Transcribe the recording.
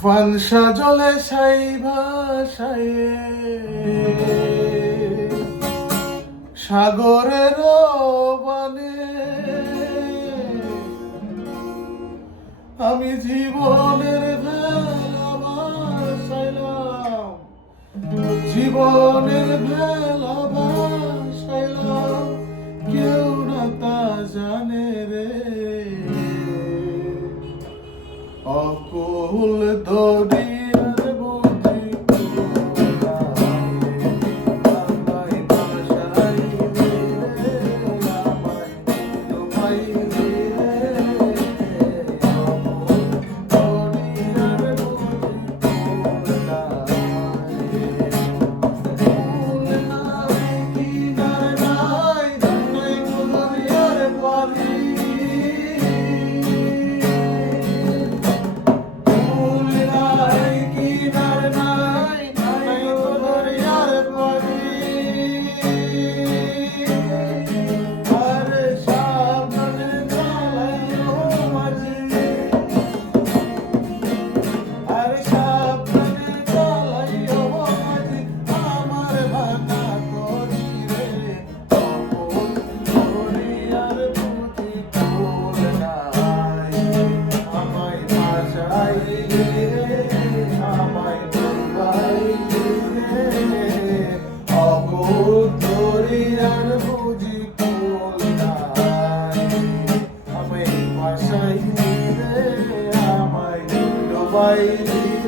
ফানসা জলে সাই ভাসায়ে সাগরের বানে আমি জীবনের ভেলা ভাসাইলাম, জীবনের ভেলা ভাসাইলাম, কেউ না তা জানে রে। অকুল দরিয়ার বুঝি আমায় ভাসাইলি রে, আমায় ডুবাইলি রে। অকুল দরিয়ার বুঝি কুল নাই কিনার নাই, নাই গো দরিয়ার পানি। Bye.